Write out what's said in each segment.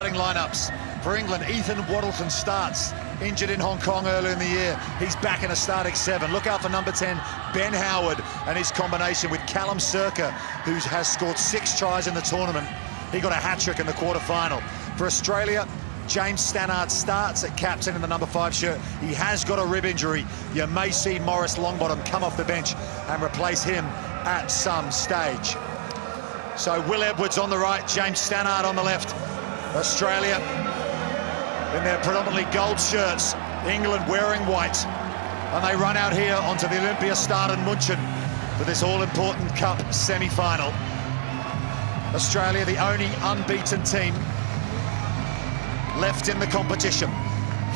Starting lineups for England. Ethan Waddleton starts, injured in Hong Kong earlier in the year. He's back in a starting 7. Look out for number 10, Ben Howard, and his combination with Callum Circa, who has scored 6 tries in the tournament. He got a hat-trick in the quarter-final. For Australia, James Stannard starts at captain in the number 5 shirt. He has got a rib injury. You may see Maurice Longbottom come off the bench and replace him at some stage. So Will Edwards on the right, James Stannard on the left. Australia in their predominantly gold shirts, England wearing white, and they run out here onto the Olympiastadion München for this all-important cup semi-final. Australia, the only unbeaten team left in the competition.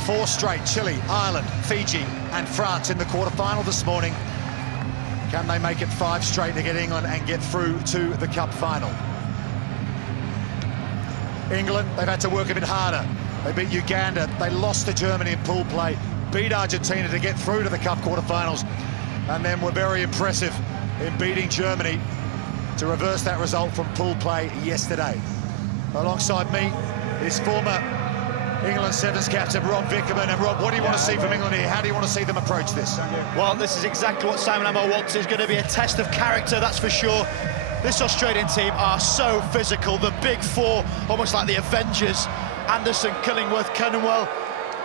4 straight: Chile, Ireland, Fiji and France in the quarter-final this morning. Can they make it 5 straight to get England and get through to the cup final? England, they've had to work a bit harder. They beat Uganda, they lost to Germany in pool play, beat Argentina to get through to the cup quarterfinals, and then were very impressive in beating Germany to reverse that result from pool play yesterday. Alongside me is former England Sevens captain Rob Vickerman. And Rob, what do you want to see from England here? How do you want to see them approach this? Well, this is exactly what Simon Ammo wants. It's going to be a test of character, that's for sure. This Australian team are so physical, the big 4, almost like the Avengers. Anderson, Killingworth, Kenwell,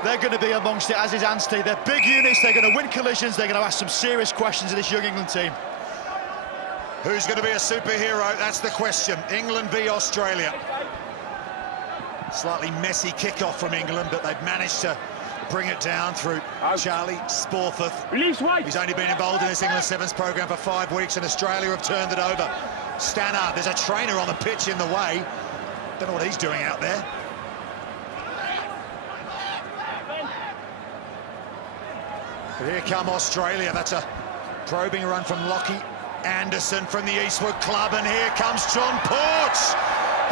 they're going to be amongst it, as is Anstey. They're big units, they're going to win collisions, they're going to ask some serious questions of this young England team. Who's going to be a superhero? That's the question. England v Australia. Slightly messy kickoff from England, but they've managed to bring it down through Charlie Sporforth. He's only been involved in this England Sevens program for 5 weeks, and Australia have turned it over. Stannard, there's a trainer on the pitch in the way. Don't know what he's doing out there. But here come Australia. That's a probing run from Lockie Anderson from the Eastwood Club, and here comes John Porch.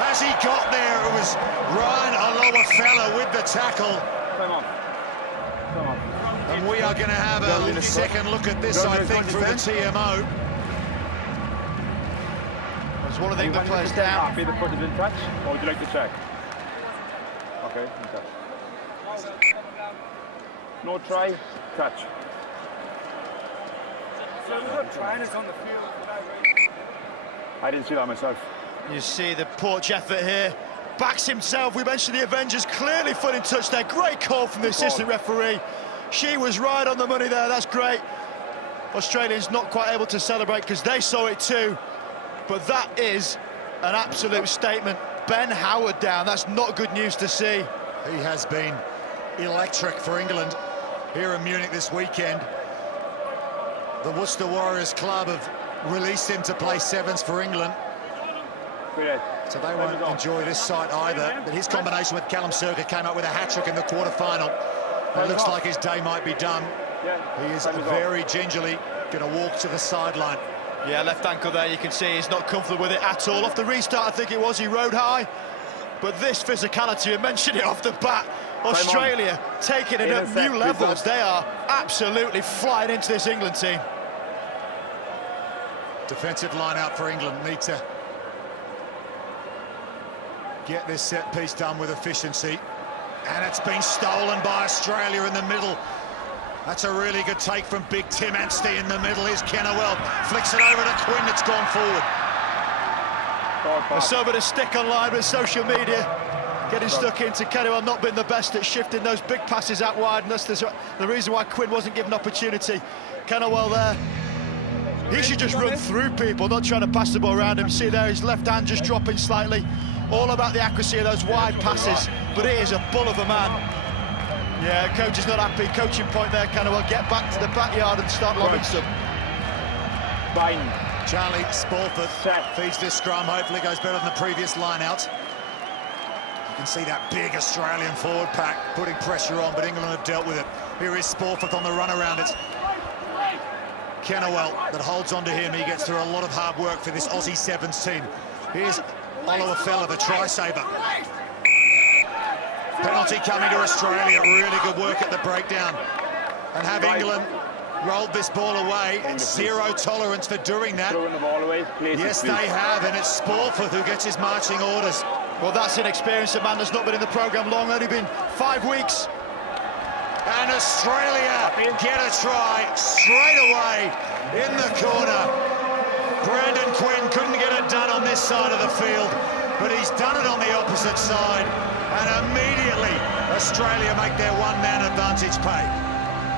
Has he got there? It was Ryan Olowofela with the tackle. Come on. And we are going to have a second look at this, I think, through the TMO. There's one of the England players down. Happy the foot is in touch, or would you like to check? Okay, in touch. No try, touch. So we've got trainers on the field. I didn't see that myself. You see the Porch effort here. Backs himself. We mentioned the Avengers, clearly foot in touch there. Great call from the assistant referee. She was right on the money there, that's great. Australians not quite able to celebrate because they saw it too. But that is an absolute statement. Ben Howard down, that's not good news to see. He has been electric for England here in Munich this weekend. The Worcester Warriors club have released him to play sevens for England. So they won't enjoy this sight either. But his combination with Callum Circa came up with a hat-trick in the quarter-final. It looks like his day might be done. He is very gingerly going to walk to the sideline. Yeah, left ankle there, you can see he's not comfortable with it at all. Off the restart, I think it was, he rode high. But this physicality, you mentioned it off the bat, Australia taking it at new levels. They are absolutely flying into this England team. Defensive line out for England. Need to get this set piece done with efficiency. And it's been stolen by Australia in the middle. That's a really good take from Big Tim Anstey in the middle. Here's Kenwell, flicks it over to Quinn, it's gone forward. There's so bit of stick online with social media. Getting stuck into Kenwell not being the best at shifting those big passes out wide, and that's the reason why Quinn wasn't given opportunity. Kenwell there. He should just run through people, not trying to pass the ball around him. See there, his left hand just dropping slightly. All about the accuracy of those wide passes, but he is a bull of a man. Yeah, coach is not happy. Coaching point there, Kenwell. Get back to the backyard and start lobbing some. Fine. Charlie Sporforth feeds this scrum, hopefully goes better than the previous line-out. You can see that big Australian forward pack putting pressure on, but England have dealt with it. Here is Sporforth on the run around it. Kenwell that holds on to him. He gets through a lot of hard work for this Aussie Sevens team. Here's Olowofela, the try-saver. Penalty coming to Australia. Really good work at the breakdown. And have England rolled this ball away. Zero tolerance for doing that. Throwing the ball away. Yes, they have, and it's Sporforth who gets his marching orders. Well, that's inexperience. A man that's not been in the programme long, only been 5 weeks. And Australia get a try straight away in the corner. Brandon Quinn couldn't get it done on this side of the field, but he's done it on the opposite side, and immediately Australia make their one-man advantage pay.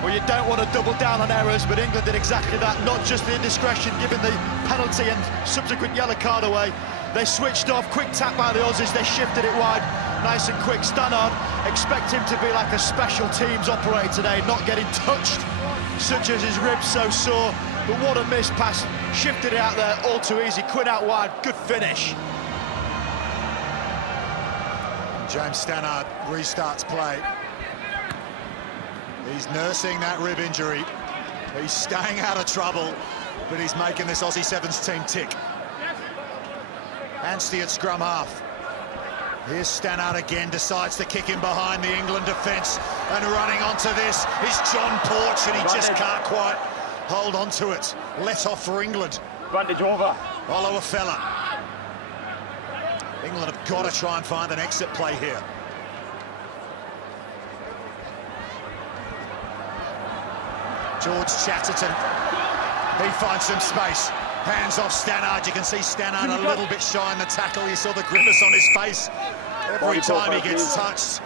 Well, you don't want to double down on errors, but England did exactly that. Not just the indiscretion, given the penalty and subsequent yellow card away. They switched off, quick tap by the Aussies, they shifted it wide, nice and quick. Stannard, expect him to be like a special teams operator today, not getting touched, such as his ribs so sore. But what a miss pass, shifted it out there, all too easy. Quinn out wide, good finish. James Stannard restarts play. He's nursing that rib injury. He's staying out of trouble, but he's making this Aussie Sevens team tick. Anstey at scrum half. Here's Stannard again, decides to kick in behind the England defence, and running onto this is John Porch, and he just can't quite hold on to it. Let off for England. Advantage over. Oktoberfest. England have got to try and find an exit play here. George Chatterton, he finds some space. Hands off Stannard. You can see Stannard a little bit shy in the tackle. You saw the grimace on his face every time he gets touched.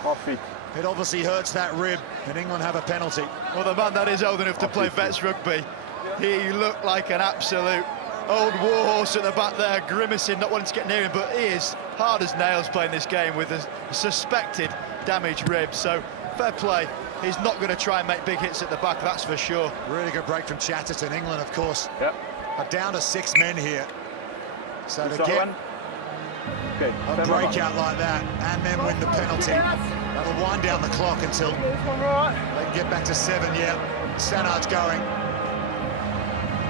It obviously hurts that rib, and England have a penalty. Well, the man that is old enough to play vets rugby, he looked like an absolute old warhorse at the back there, grimacing, not wanting to get near him, but he is hard as nails playing this game with a suspected damaged rib. So fair play. He's not going to try and make big hits at the back, that's for sure. Really good break from Chatterton. England, of course, are down to 6 men here. So to get a breakout like that and then win the penalty, that'll wind down the clock until they can get back to 7. Yeah, Stannard's going.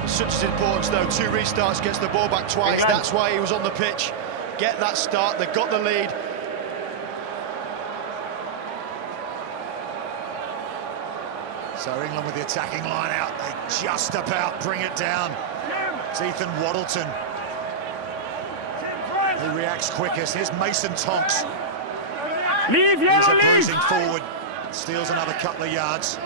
Such is importance, though. 2 restarts, gets the ball back twice. That's why he was on the pitch. Get that start, they got the lead. So England with the attacking line out, they just about bring it down. It's Ethan Waddleton who reacts quickest. Here's Mason Tonks. He's a bruising forward, steals another couple of yards.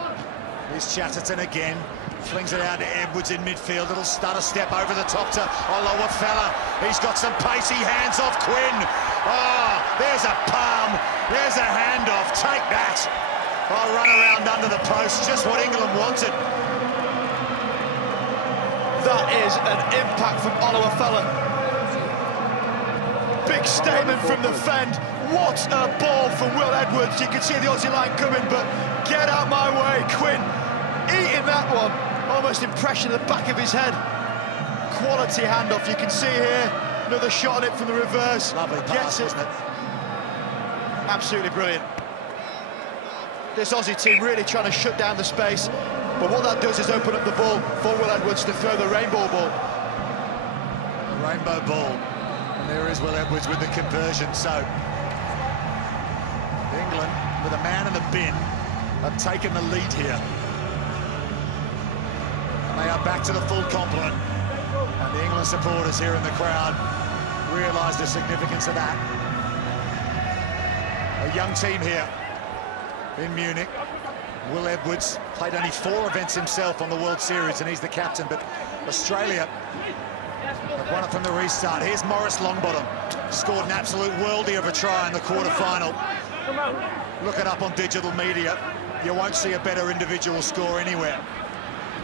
Here's Chatterton again, flings it out to Edwards in midfield. Little stutter step over the top to Oktoberfest. He's got some pacey hands off Quinn. Oh, there's a palm, there's a handoff, take that. Oh, run around under the post, just what England wanted. That is an impact from Oktoberfest. Big statement from the fend. What a ball from Will Edwards. You can see the Aussie line coming, but get out my way. Quinn eating that one. Almost impression of the back of his head. Quality handoff, you can see here. Another shot on it from the reverse. Lovely pass, wasn't it? Absolutely brilliant. This Aussie team really trying to shut down the space, but what that does is open up the ball for Will Edwards to throw the rainbow ball. The rainbow ball, and there is Will Edwards with the conversion. So England, with a man in the bin, have taken the lead here. And they are back to the full complement. And the England supporters here in the crowd realise the significance of that. A young team here in Munich. Will Edwards played only 4 events himself on the World Series, and he's the captain, but Australia have won it from the restart. Here's Maurice Longbottom, scored an absolute worldie of a try in the quarter-final. Look it up on digital media. You won't see a better individual score anywhere.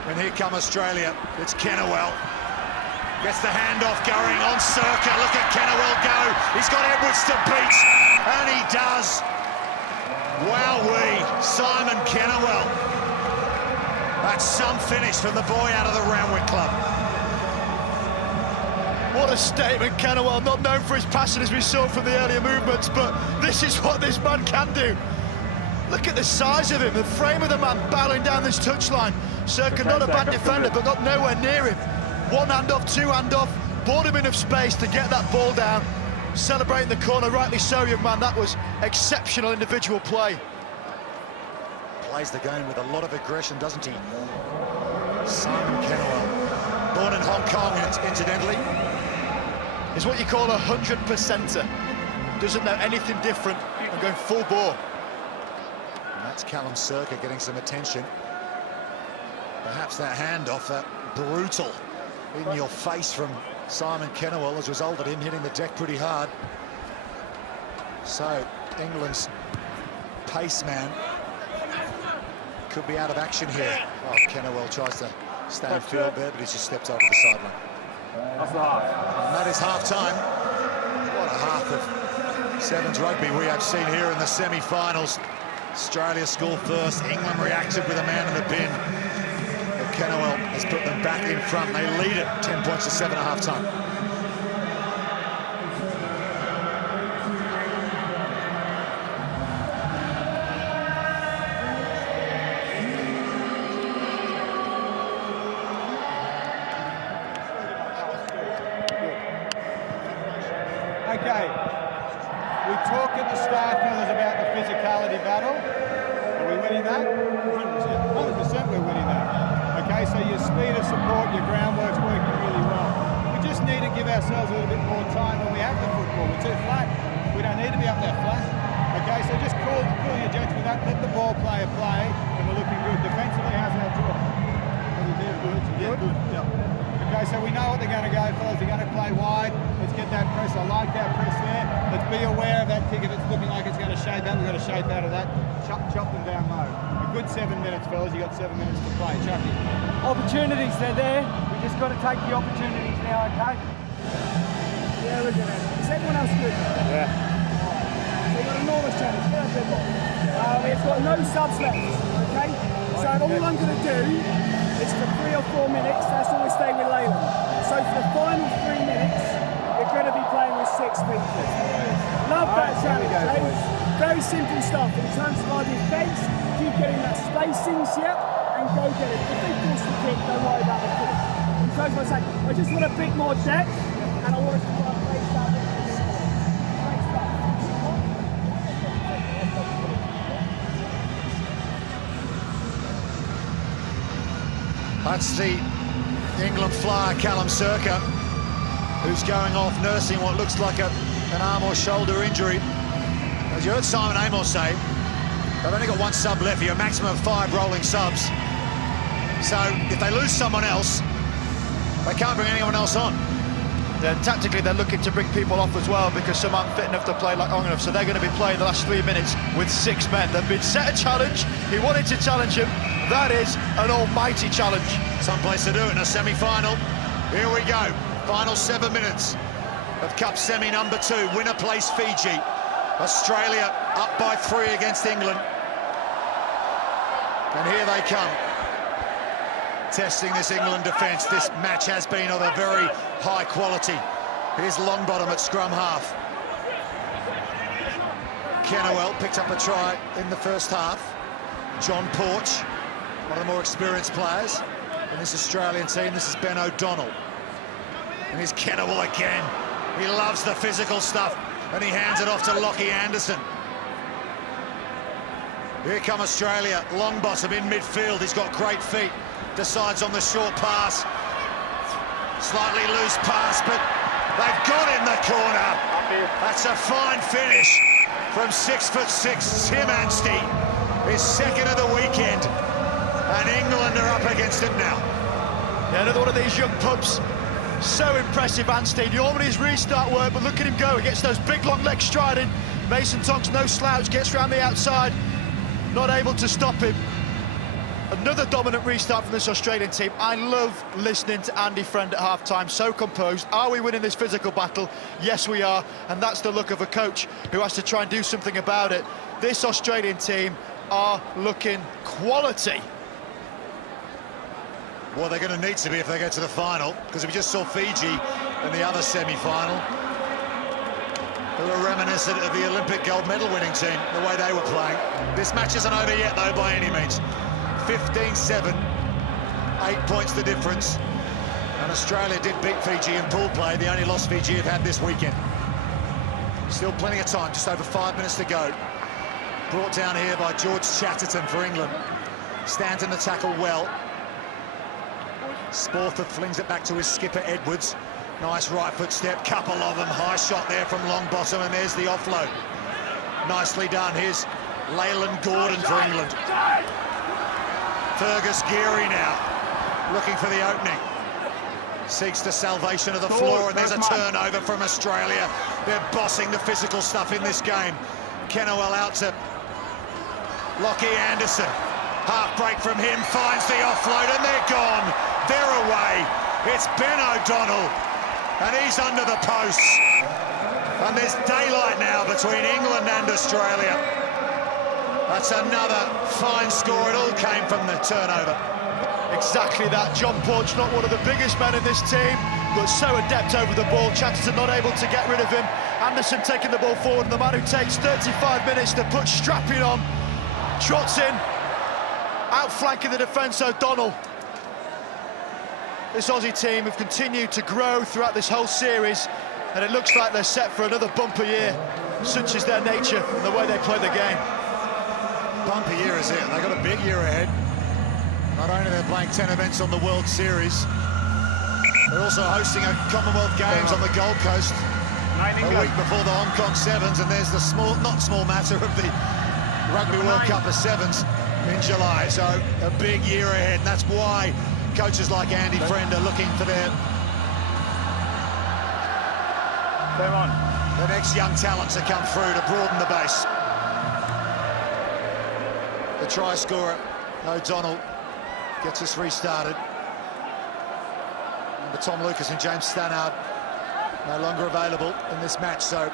And here come Australia. It's Kennewell. Gets the handoff going on Circa. Look at Kennewell go. He's got Edwards to beat, and he does. Wowee, Simon Kennewell. That's some finish from the boy out of the Randwick Club. What a statement, Kennewell, not known for his passing as we saw from the earlier movements, but this is what this man can do. Look at the size of him, the frame of the man battling down this touchline. Circa, not a bad defender, but got nowhere near him. 1 hand off, 2 hand off, bought him enough space to get that ball down. Celebrating the corner, rightly so, young man. That was exceptional individual play. Plays the game with a lot of aggression, doesn't he? Simon Kennewell, born in Hong Kong, incidentally. Is what you call a 100%er. doesn't know anything different and going full bore. And that's Callum Circa getting some attention. Perhaps that handoff, that brutal in your face from Simon Kennewell has resulted in him hitting the deck pretty hard. So England's pace man could be out of action here. Oh, Kennewell tries to stay in field there, but he's just stepped over the sideline. That's the half. And that is half-time. What a half of Sevens rugby we have seen here in the semi-finals. Australia scored first, England reacted with a man in the bin. But Kennewell has put them back in front. They lead it 10 points to 7 at half-time. Okay, we talked at the start, fellas, about the physicality battle. Are we winning that? 100% we're winning that. Okay, so your speed of support, your groundwork's working really well. We just need to give ourselves a little bit more time when we have the football. We're too flat. We don't need to be up there flat. Okay, so just cool your jets with that. Let the ball player play, and we're looking good. Defensively, how's our draw? Good? Yeah. Okay, so we know what they're going to go, fellas. They're going to play wide. Let's get that press. I like that press there. Let's be aware of that kick. If it's looking like it's going to shape out, we've got to shape out of that. Chop them down low. A good 7 minutes, fellas. You've got 7 minutes to play. Chuck it. Opportunities, they're there. We just got to take the opportunities now, okay? Yeah, look at that. Is everyone else good? Yeah. So you've got enormous challenge. Get up there, Bob. We've got no subs left, okay? So all I'm going to do is for 3 or 4 minutes, that's all we're staying with Leyland. So for the final 3 minutes, we're going to be playing with 6 people. Love that challenge, eh? Very simple stuff. In terms of our defence, keep getting that spacing, and go get it. If they force the kick, don't worry about the kick. In terms of I just want a bit more depth, and I want us to try and place that. That's the England flyer, Callum Circa, who's going off nursing what looks like an arm or shoulder injury. As you heard Simon Amor say, they've only got 1 sub left here, a maximum of 5 rolling subs. So if they lose someone else, they can't bring anyone else on. Yeah, tactically, they're looking to bring people off as well because some aren't fit enough to play long enough. So they're going to be playing the last 3 minutes with 6 men. They've been set a challenge. He wanted to challenge him. That is an almighty challenge. Someplace to do it in a semi-final. Here we go. Final 7 minutes of Cup semi number 2. Winner plays Fiji. Australia up by 3 against England. And here they come. Testing this England defence. This match has been of a very high quality. Here's Longbottom at scrum half. Kennewell picked up a try in the first half. John Porch, one of the more experienced players in this Australian team. This is Ben O'Donnell. And here's Kennewell again. He loves the physical stuff, and he hands it off to Lockie Anderson. Here come Australia. Longbottom in midfield. He's got great feet. Decides on the short pass. Slightly loose pass, but they've got in the corner. That's a fine finish from 6'6" Tim Anstey. His second of the weekend. And England are up against him now. Yeah, another one of these young pups. So impressive, Anstey. Normally his restart work, but look at him go. He gets those big long legs striding. Mason Tonks, no slouch, gets round the outside. Not able to stop him. Another dominant restart from this Australian team. I love listening to Andy Friend at half-time, so composed. Are we winning this physical battle? Yes, we are. And that's the look of a coach who has to try and do something about it. This Australian team are looking quality. Well, they're going to need to be if they get to the final, because we just saw Fiji in the other semi-final. They were reminiscent of the Olympic gold medal winning team, the way they were playing. This match isn't over yet, though, by any means. 15-7, 8 points the difference. And Australia did beat Fiji in pool play, the only loss Fiji have had this weekend. Still plenty of time, just over 5 minutes to go. Brought down here by George Chatterton for England. Stands in the tackle well. Sporther flings it back to his skipper, Edwards. Nice right foot step, couple of them. High shot there from Longbottom, and there's the offload. Nicely done. Here's Leyland Gordon for England. Fergus Geary now, looking for the opening. Seeks the salvation of the floor, and there's a turnover from Australia. They're bossing the physical stuff in this game. Kennewell out to Lockie Anderson. Half break from him, finds the offload, and they're gone. They're away. It's Ben O'Donnell, and he's under the posts. And there's daylight now between England and Australia. That's another fine score. It all came from the turnover. Exactly that. John Porch, not one of the biggest men in this team, but so adept over the ball. Chatterton not able to get rid of him. Anderson taking the ball forward, and the man who takes 35 minutes to put strapping on trots in, outflanking the defence. O'Donnell. This Aussie team have continued to grow throughout this whole series, and it looks like they're set for another bumper year. Such is their nature and the way they play the game. Bumper year is it. They've got a big year ahead. Not only are they playing 10 events on the World Series, they're also hosting a Commonwealth Games on the Gold Coast a week before the Hong Kong Sevens, and there's the not small matter of the Rugby World Cup of Sevens in July. So a big year ahead, and that's why coaches like Andy Friend are looking for the next young talent to come through to broaden the base. The try scorer, O'Donnell, gets us restarted. But Tom Lucas and James Stannard no longer available in this match, so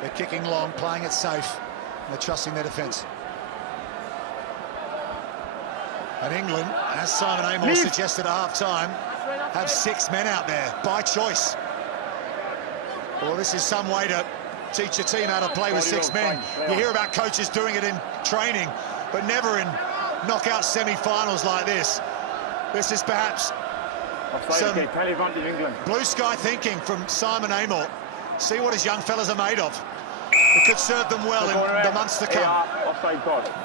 they're kicking long, playing it safe, and they're trusting their defence. And England, as Simon Amor suggested at half-time, have 6 men out there by choice. Well, this is some way to teach a team how to play with 6 men. You hear about coaches doing it in training, but never in knockout semi-finals like this. This is perhaps some blue sky thinking from Simon Amor. See what his young fellas are made of. It could serve them well in the months to come.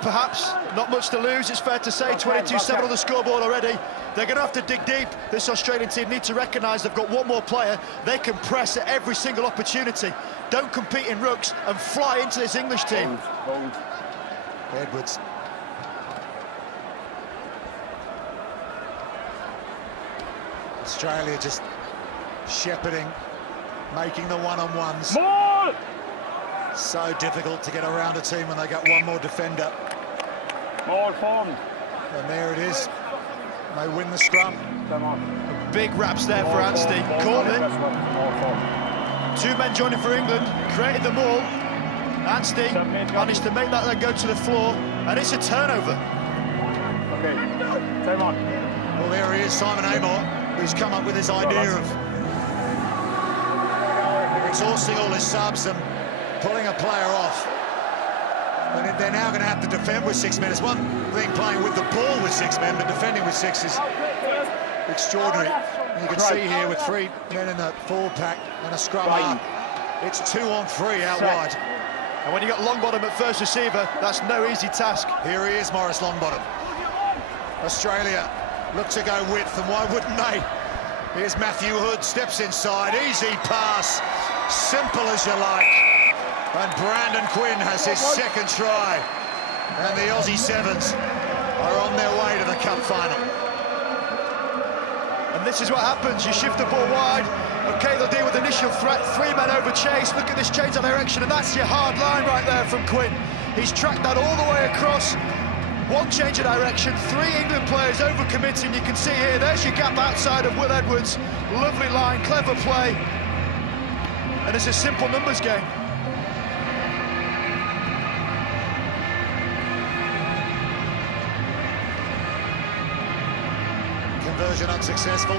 Perhaps not much to lose, it's fair to say. 22-7 on the scoreboard already. They're going to have to dig deep. This Australian team need to recognise they've got one more player. They can press at every single opportunity. Don't compete in rucks and fly into this English team. Edwards. Australia just shepherding, making the one-on-ones. So difficult to get around a team when they got one more defender. And there it is. They win the scrum. Big raps there for Anstey. Caught it. 2 men joining for England, created them all. Anstey managed to make that then go to the floor, and it's a turnover. Well, there he is, Simon Amor, who's come up with this idea of exhausting all his subs and pulling a player off. And they're now going to have to defend with 6 men. It's one thing playing with the ball with 6 men, but defending with 6 is extraordinary. And you can see here with 3 men in the forward pack and a scrum half, it's 2 on 3 out wide. And when you got Longbottom at first receiver, that's no easy task. Here he is, Maurice Longbottom. Australia look to go width, and why wouldn't they? Here's Matthew Hood, steps inside, easy pass, simple as you like. And Brandon Quinn has his 2nd try. And the Aussie Sevens are on their way to the cup final. And this is what happens, you shift the ball wide. Okay, they'll deal with initial threat, 3 men over chase. Look at this change of direction, and that's your hard line right there from Quinn. He's tracked that all the way across. 1 change of direction, 3 England players overcommitting. You can see here, there's your gap outside of Will Edwards. Lovely line, clever play. And it's a simple numbers game. Conversion unsuccessful.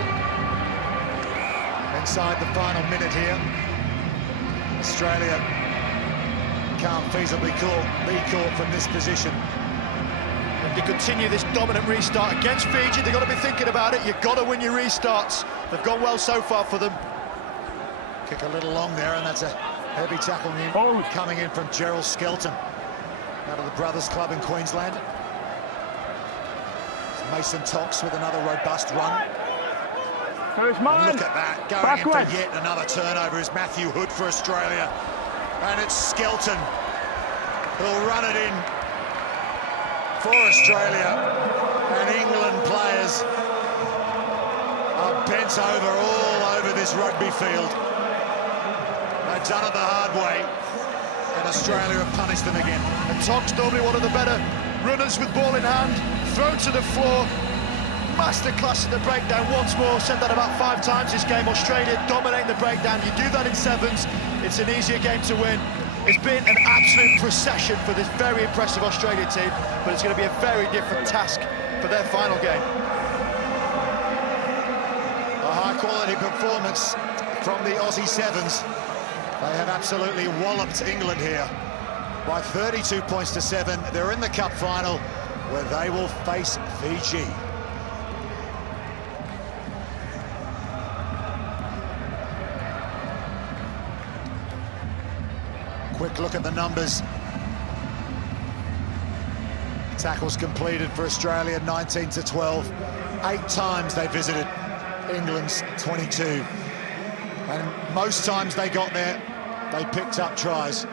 Inside the final minute here. Australia can't feasibly be caught from this position. And to continue this dominant restart against Fiji, they've got to be thinking about it. You've got to win your restarts. They've gone well so far for them. Kick a little long there, and that's a heavy tackle coming in from Gerald Skelton out of the Brothers Club in Queensland. Mason Tox with another robust run. So it's And mine. look at that, going Backwards. in for yet another turnover is Matthew Hood for Australia. And it's Skelton who'll run it in for Australia. And England players are bent over all over this rugby field. They've done it the hard way, and Australia have punished them again. And Tonk's normally one of the better runners with ball in hand, thrown to the floor. Masterclass in the breakdown once more. Said that about 5 times this game. Australia dominating the breakdown. You do that in sevens, it's an easier game to win. It's been an absolute procession for this very impressive Australia team, but it's going to be a very different task for their final game. A high-quality performance from the Aussie Sevens. They have absolutely walloped England here by 32 points to 7. They're in the cup final, where they will face Fiji. Quick look at the numbers. Tackles completed for Australia, 19 to 12. 8 times they visited England's 22. And most times they got there, they picked up tries.